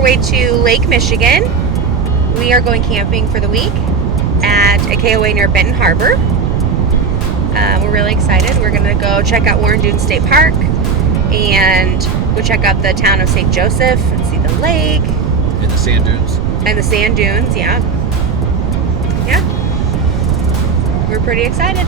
our way to Lake Michigan. We are going camping for the week at a KOA near Benton Harbor. We're really excited. We're going to go check out Warren Dunes State Park and go check out the town of St. Joseph and see the lake. And the sand dunes. And the sand dunes, yeah. Yeah. We're pretty excited.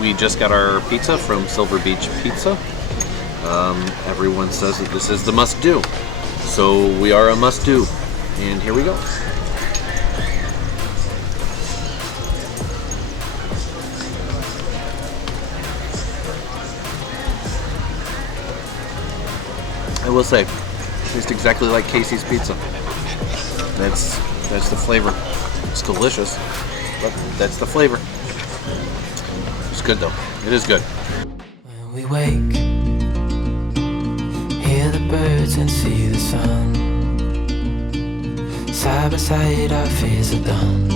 We just got our pizza from Silver Beach Pizza. Everyone says that this is the must-do, so we are a must-do, and here we go. I will say, tastes exactly like Casey's Pizza. That's the flavor. It's delicious, but that's the flavor. It's good though. It is good. When we wake, hear the birds and see the sun. Side by side our fears are done.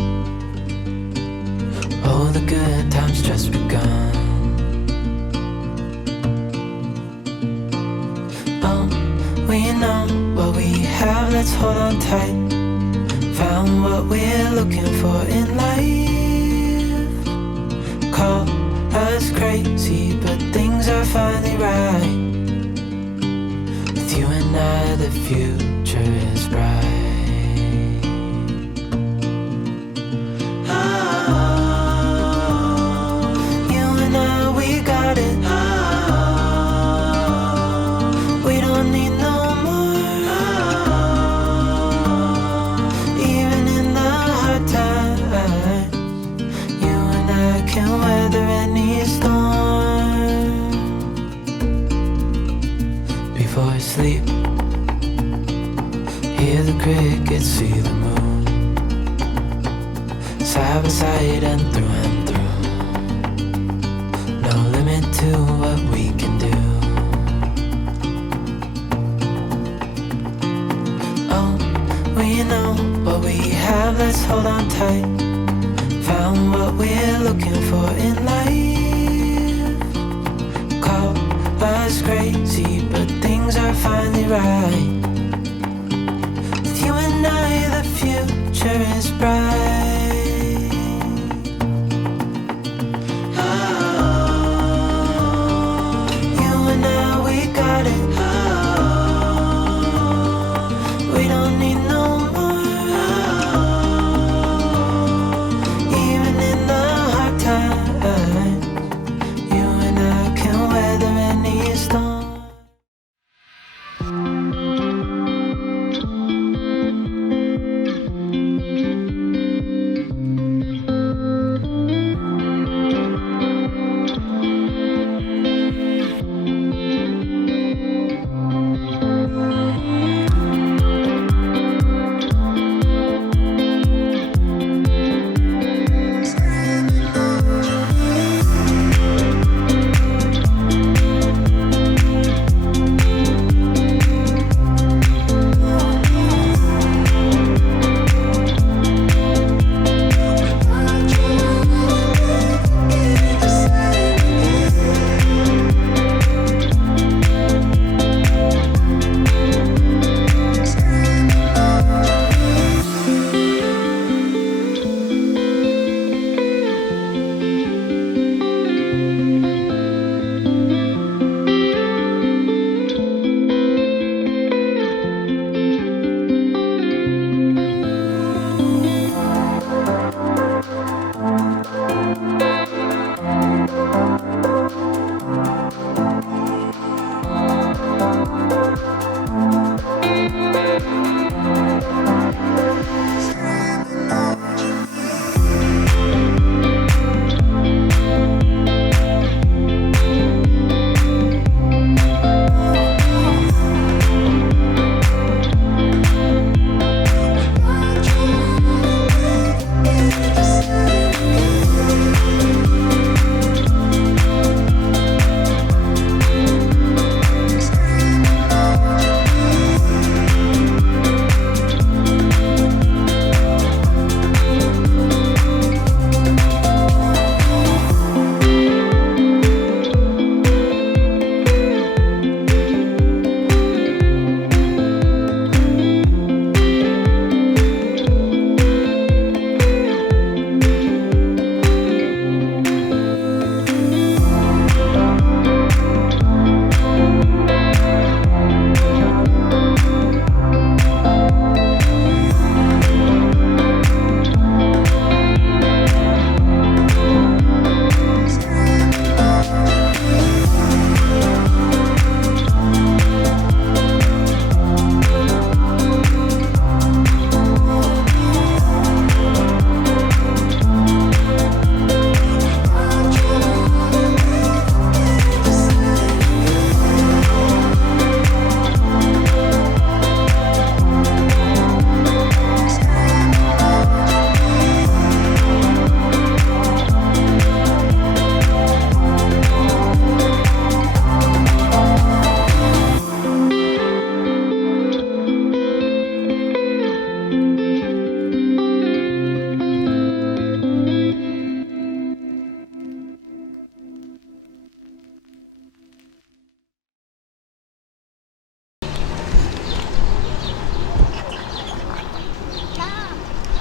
Oh, the good times just begun. Oh, we know what we have, let's hold on tight. Found what we're looking for in life. Call us crazy, but things are finally right. With you and I, the future is bright. Oh, you and I, we got it. Oh, we don't need no more. Oh, even in the hard times, you and I can weather any storm. Before I sleep, hear the crickets, see the moon. Side by side and through. No limit to what we can do. Oh, we know what we have, let's hold on tight. Found what we're looking for in life. Call us crazy, but things are finally right. With you and I, the future is bright. Oh, you and I, we got it. Oh, we don't need no more. Even in the hard times, you and I can weather any storm.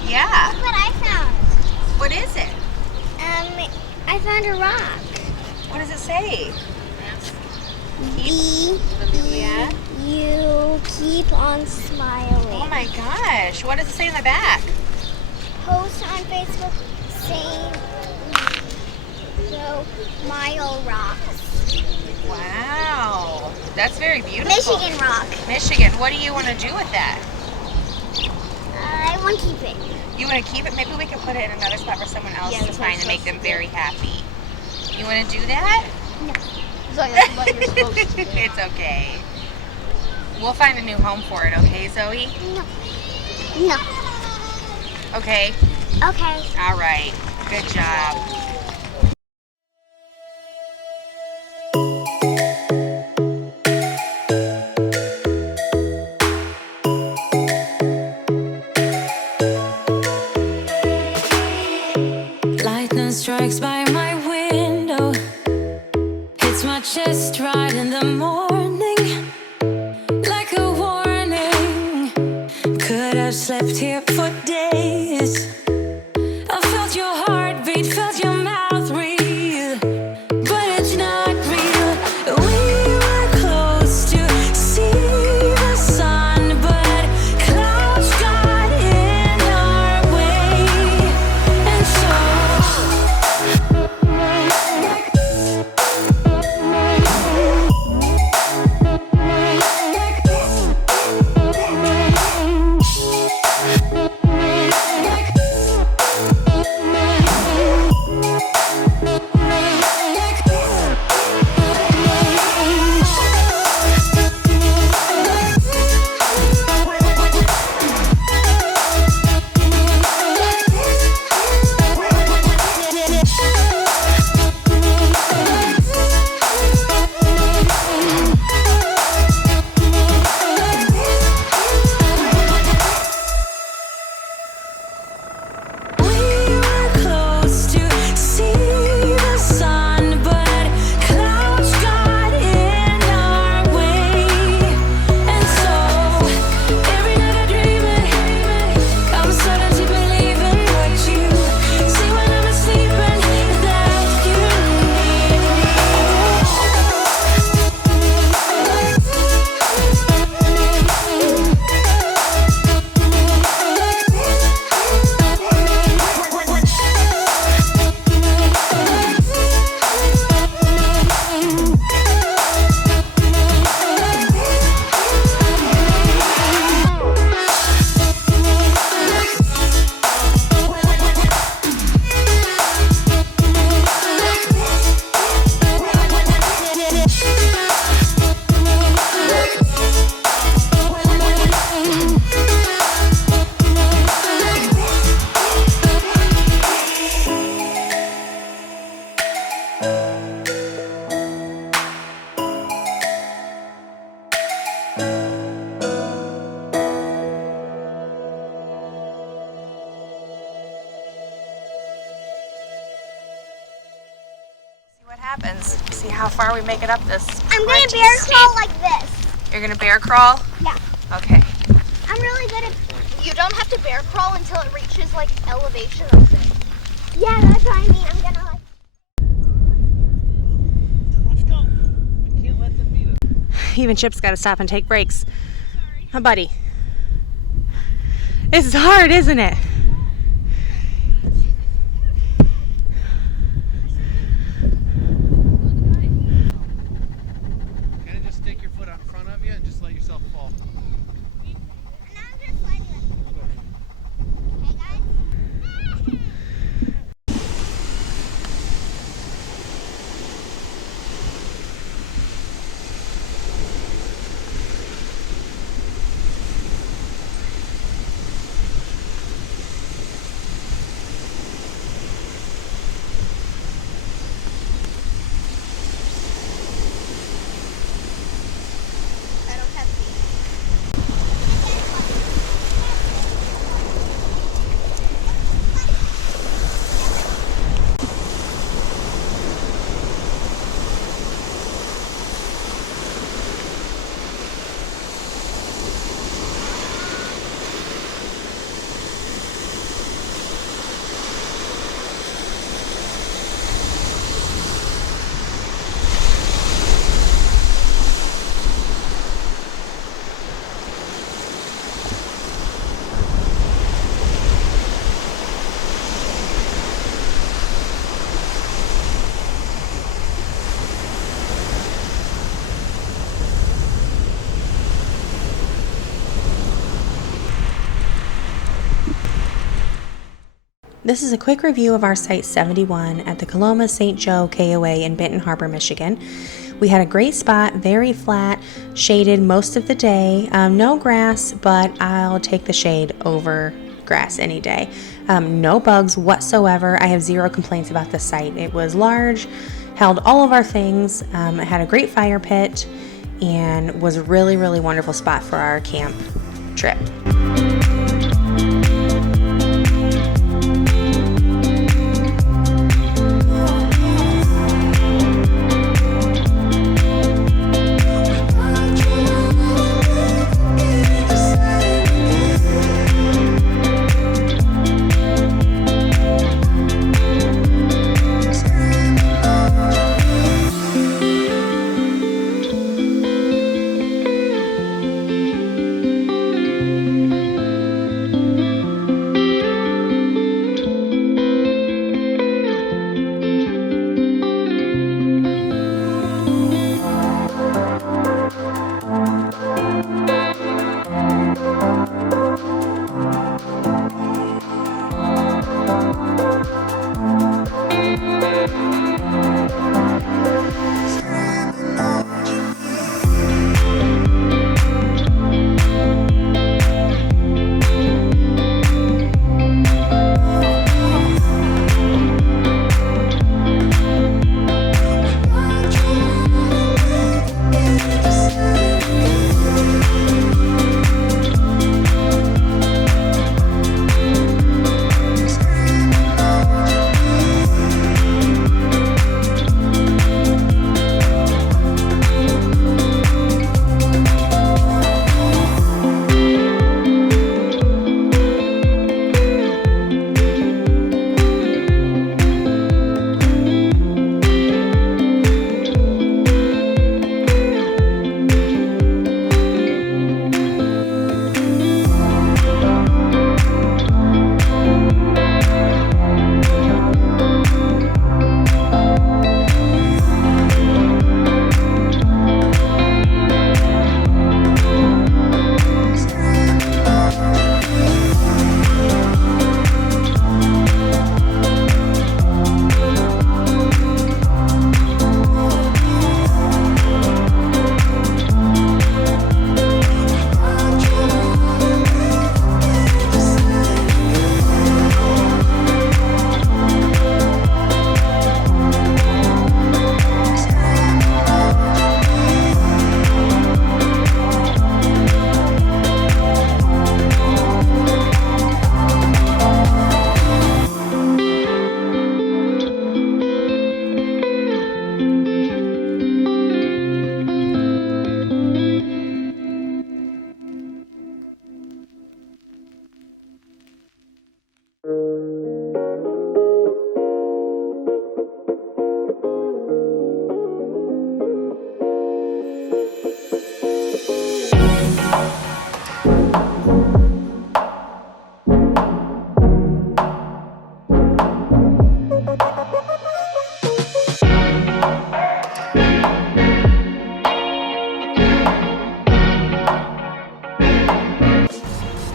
Yeah. Look what I found. What is it? I found a rock. What does it say? Yeah. You keep on smiling. Oh my gosh. What does it say in the back? Post on Facebook saying so mile rocks. Wow. That's very beautiful. Michigan rock. Michigan. What do you want to do with that? I want to keep it. You want to keep it? Maybe we can put it in another spot for someone else to find and make them very happy. You want to do that? No. It's okay. We'll find a new home for it, okay, Zoe? No. Okay? Okay. All right. Good job. Lightning strikes by my window, hits my chest right in the morning, like a warning. Could have slept here for days. I felt your heartbeat, felt your mouth breathe, but it's not real. We were close to see the sun, but clouds got in our way, and so What happens? See how far we make it up this. I'm gonna bear crawl like this. You're gonna bear crawl? Yeah. Okay. I'm really good at. You don't have to bear crawl until it reaches like elevation of this. Yeah, that's what I mean. I'm gonna like. Let's go. I can't let them beat us. Even Chip's got to stop and take breaks. Huh, buddy? This is hard, isn't it? Kind of just stick your foot out in front of you and just let yourself fall. Now I'm just sliding it. Okay, guys. This is a quick review of our Site 71 at the Coloma St. Joe KOA in Benton Harbor, Michigan. We had a great spot, very flat, shaded most of the day. No grass, but I'll take the shade over grass any day. No bugs whatsoever. I have zero complaints about the site. It was large, held all of our things. It had a great fire pit and was a really, really wonderful spot for our camp trip.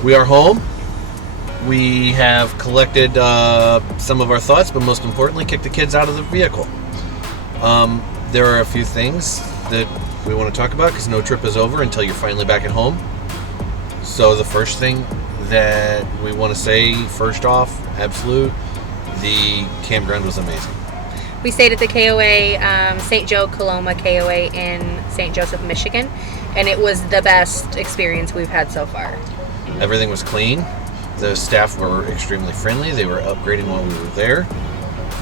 We are home. We have collected some of our thoughts, but most importantly, kicked the kids out of the vehicle. There are a few things that we want to talk about because no trip is over until you're finally back at home. So the first thing that we want to say, first off, absolute, the campground was amazing. We stayed at the KOA, St. Joe Coloma KOA in St. Joseph, Michigan, and it was the best experience we've had so far. Everything was clean. The staff were extremely friendly. They were upgrading while we were there.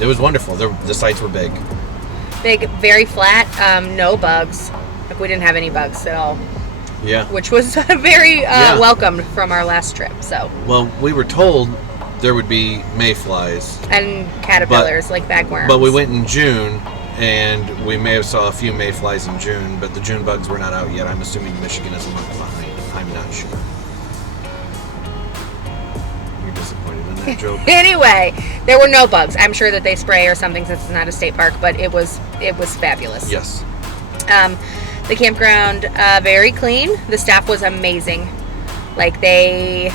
It was wonderful. The sites were big. Big, very flat, no bugs. Like we didn't have any bugs at all. Yeah. Which was very welcomed from our last trip. So. Well, we were told there would be mayflies and caterpillars, like bagworms. But we went in June, and we may have saw a few mayflies in June, but the June bugs were not out yet. I'm assuming Michigan is a month behind. I'm not sure. You're disappointed in that joke. Anyway, there were no bugs. I'm sure that they spray or something since it's not a state park, but it was fabulous. Yes. The campground, very clean. The staff was amazing. Like they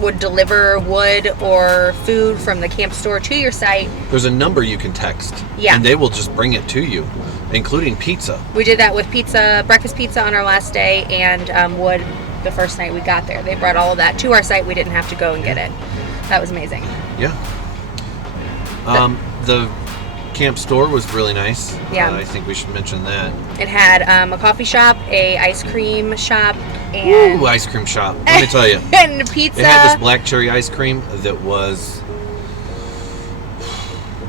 would deliver wood or food from the camp store to your site. There's a number you can text. Yeah. And they will just bring it to you, including pizza. We did that with breakfast pizza on our last day, and wood the first night we got there. They brought all of that to our site. We didn't have to go and get it. That was amazing. Yeah. The camp store was really nice. Yeah. I think we should mention that. It had a coffee shop, a ice cream shop, and Ooh, ice cream shop. Let me tell you. and pizza. It had this black cherry ice cream that was,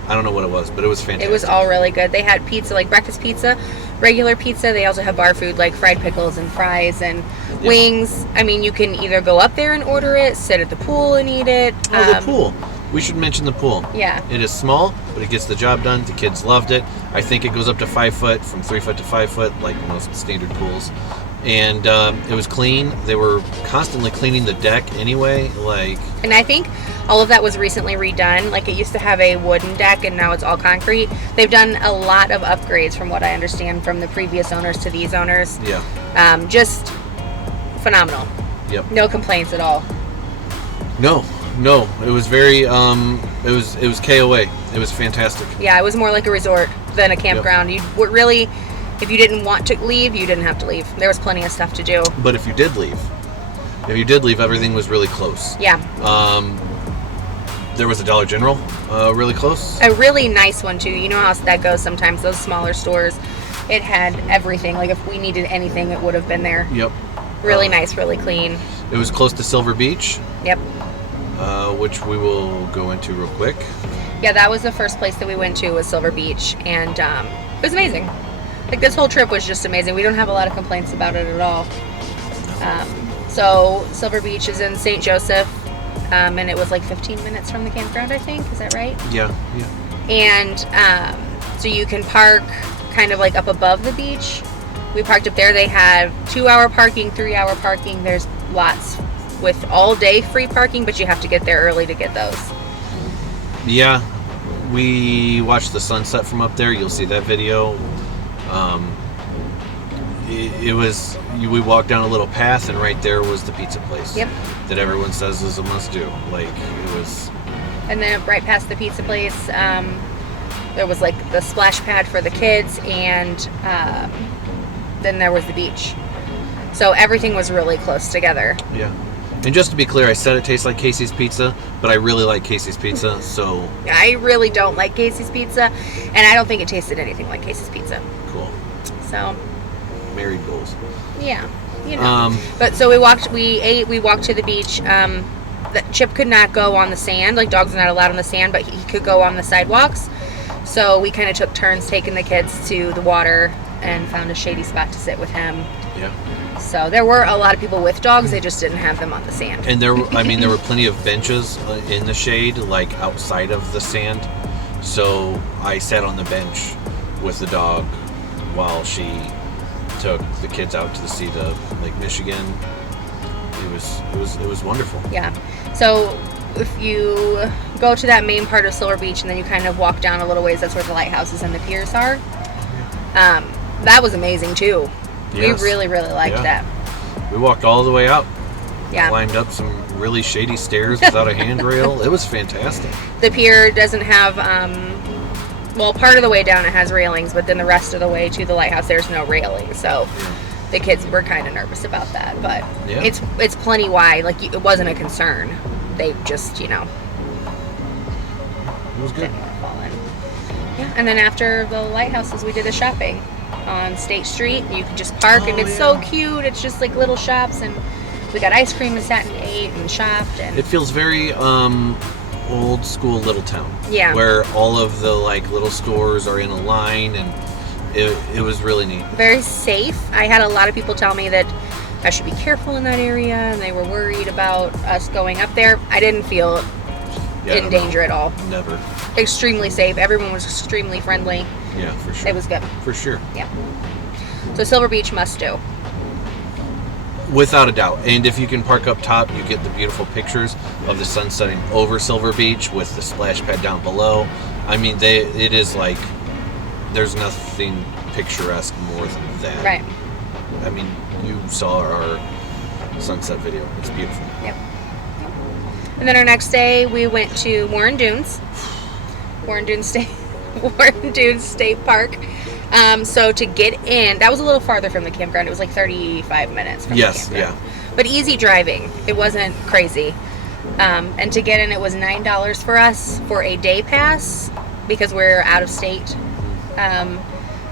I don't know what it was, but it was fantastic. It was all really good. They had pizza, like breakfast pizza, regular pizza. They also have bar food like fried pickles and fries and wings. I mean, you can either go up there and order it, sit at the pool and eat it. Oh, the pool. We should mention the pool. Yeah. It is small, but it gets the job done. The kids loved it. I think it goes up to 5 foot, from 3 foot to 5 foot, like most standard pools. And it was clean. They were constantly cleaning the deck anyway. And I think all of that was recently redone. Like, it used to have a wooden deck, and now it's all concrete. They've done a lot of upgrades, from what I understand, from the previous owners to these owners. Yeah. Just phenomenal. Yep. No complaints at all. No, it was very, it was KOA. It was fantastic. Yeah, it was more like a resort than a campground. You really, if you didn't want to leave, you didn't have to leave. There was plenty of stuff to do. But if you did leave, everything was really close. Yeah. There was a Dollar General really close. A really nice one, too. You know how that goes sometimes, those smaller stores. It had everything. Like, if we needed anything, it would have been there. Yep. Really nice, really clean. It was close to Silver Beach. Yep. Which we will go into real quick. Yeah, that was the first place that we went to, was Silver Beach, and it was amazing. Like, this whole trip was just amazing. We don't have a lot of complaints about it at all. So Silver Beach is in St. Joseph, and it was like 15 minutes from the campground, I think. Is that right? Yeah. And so you can park kind of like up above the beach. We parked up there. They have 2-hour parking, 3-hour parking. There's lots with all day free parking, but you have to get there early to get those. Yeah, we watched the sunset from up there. You'll see that video. We walked down a little path, and right there was the pizza place. Yep. That everyone says is a must-do. Like, it was. And then right past the pizza place, there was like the splash pad for the kids, and then there was the beach. So everything was really close together. Yeah. And just to be clear, I said it tastes like Casey's Pizza, but I really like Casey's Pizza, so... I really don't like Casey's Pizza, and I don't think it tasted anything like Casey's Pizza. Cool. So... Married goals. Yeah, you know. But so we walked to the beach. Chip could not go on the sand. Like, dogs are not allowed on the sand, but he could go on the sidewalks. So we kind of took turns taking the kids to the water and found a shady spot to sit with him. Yeah. So there were a lot of people with dogs. They just didn't have them on the sand. And there were plenty of benches in the shade, like outside of the sand. So I sat on the bench with the dog while she took the kids out to see the Lake Michigan. It was wonderful. Yeah. So if you go to that main part of Silver Beach and then you kind of walk down a little ways, that's where the lighthouses and the piers are. That was amazing too. Yes. We really, really liked that. We walked all the way out. Yeah. Climbed up some really shady stairs without a handrail. It was fantastic. The pier doesn't have, part of the way down it has railings, but then the rest of the way to the lighthouse there's no railing. So the kids were kind of nervous about that, but it's plenty wide. Like, it wasn't a concern. They just, It was good. didn't want to fall in. Yeah, and then after the lighthouses, we did the shopping on State Street. You can just park, and it's so cute. It's just like little shops, and we got ice cream and sat and ate and shopped. And it feels very old school little town. Yeah. Where all of the little stores are in a line, and it was really neat. Very safe. I had a lot of people tell me that I should be careful in that area, and they were worried about us going up there. I didn't feel in danger at all. Never. Extremely safe. Everyone was extremely friendly. Yeah, for sure. It was good. For sure. Yeah. So Silver Beach must do. Without a doubt. And if you can park up top, you get the beautiful pictures of the sun setting over Silver Beach with the splash pad down below. I mean, it is like, there's nothing picturesque more than that. Right. I mean, you saw our sunset video. It's beautiful. Yep. And then our next day, we went to Warren Dunes State Park. So to get in, that was a little farther from the campground. It was like 35 minutes from the campground. But easy driving. It wasn't crazy. And to get in, it was $9 for us for a day pass because we're out of state. And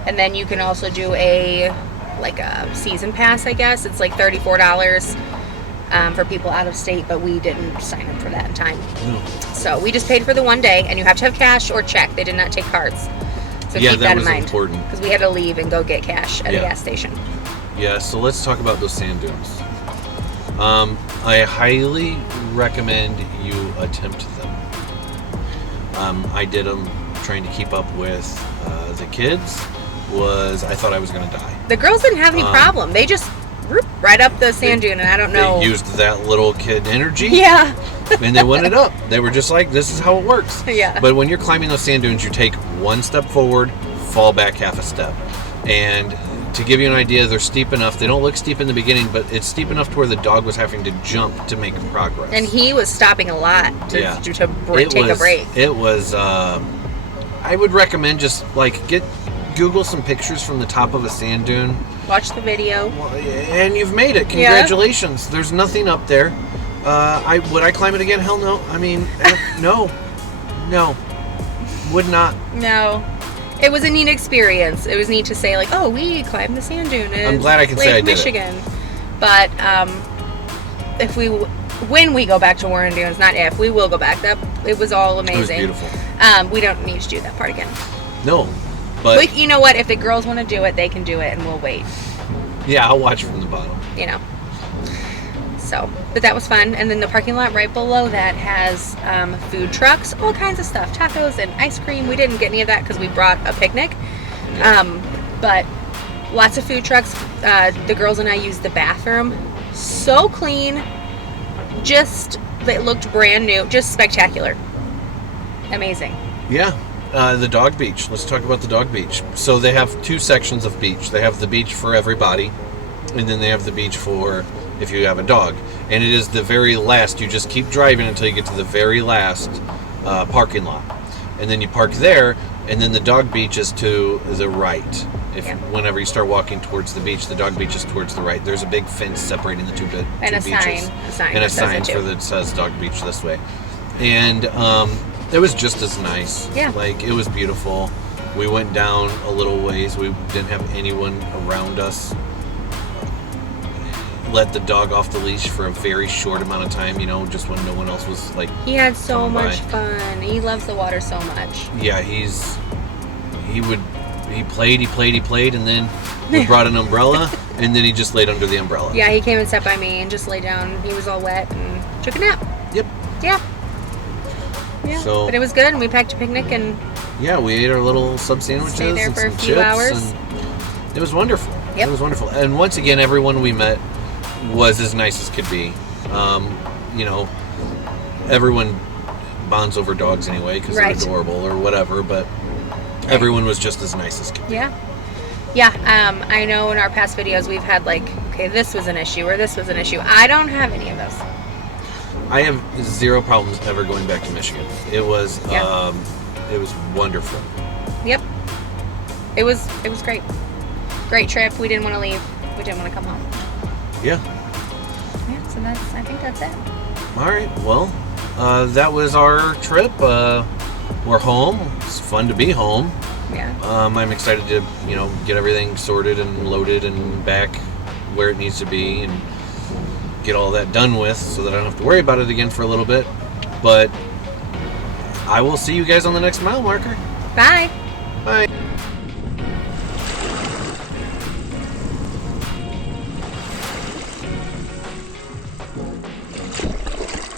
then you can also do a season pass, I guess. It's like $34 for people out of state, but we didn't sign up for that in time. So we just paid for the one day, and you have to have cash or check. They did not take cards. So keep that in mind. Important. Because we had to leave and go get cash at a gas station. Yeah, so let's talk about those sand dunes. I highly recommend you attempt them. I did them trying to keep up with the kids. I thought I was going to die. The girls didn't have any problem. They just right up the sand dune, and I don't know. They used that little kid energy. Yeah. And they went it up. They were just like, this is how it works. Yeah. But when you're climbing those sand dunes, you take one step forward, fall back half a step. And to give you an idea, they're steep enough. They don't look steep in the beginning, but it's steep enough to where the dog was having to jump to make progress. And he was stopping a lot to take a break. It was, I would recommend just Google some pictures from the top of a sand dune. Watch the video. And you've made it. Congratulations. There's nothing up there. Would I climb it again? Hell no. I mean, no. Would not. No. It was a neat experience. It was neat to say, we climbed the sand dune in I'm glad I can say I did Michigan. But when we go back to Warren Dunes, not if, we will go back. It was all amazing. It was beautiful. We don't need to do that part again. No. But you know what? If the girls want to do it, they can do it, and we'll wait. Yeah, I'll watch from the bottom. So, but that was fun. And then the parking lot right below that has food trucks, all kinds of stuff, tacos and ice cream. We didn't get any of that because we brought a picnic. But lots of food trucks. The girls and I used the bathroom. So clean. It looked brand new. Just spectacular. Amazing. Yeah. The dog beach. Let's talk about the dog beach. So they have two sections of beach. They have the beach for everybody, and then they have the beach for if you have a dog. And it is the very last. You just keep driving until you get to the very last parking lot. And then you park there, and then the dog beach is to the right. Whenever you start walking towards the beach, the dog beach is towards the right. There's a big fence separating the two beaches. And a sign. And a sign that says dog beach this way. And it was just as nice. Yeah. It was beautiful. We went down a little ways. We didn't have anyone around us. Let the dog off the leash for a very short amount of time, just when no one else was He had so much fun. He loves the water so much. Yeah, he played, and then we brought an umbrella, and then he just laid under the umbrella. Yeah, he came and sat by me and just lay down. He was all wet and took a nap. Yep. Yeah. So, but it was good, and we packed a picnic, and we ate our little sub sandwiches. Stayed there for and a few chips, hours. And it was wonderful. Yep. It was wonderful. And once again, everyone we met was as nice as could be. Everyone bonds over dogs anyway because they're adorable or whatever, but everyone was just as nice as could be. I know in our past videos we've had this was an issue or this was an issue. I don't have any of those. I have zero problems ever going back to Michigan. It was wonderful. Yep. It was great. Great trip. We didn't want to leave. We didn't want to come home. Yeah. Yeah, so I think that's it. All right. Well, that was our trip. We're home. It's fun to be home. Yeah. I'm excited to, get everything sorted and loaded and back where it needs to be and get all that done with so that I don't have to worry about it again for a little bit. But I will see you guys on the next mile marker. Bye. Bye.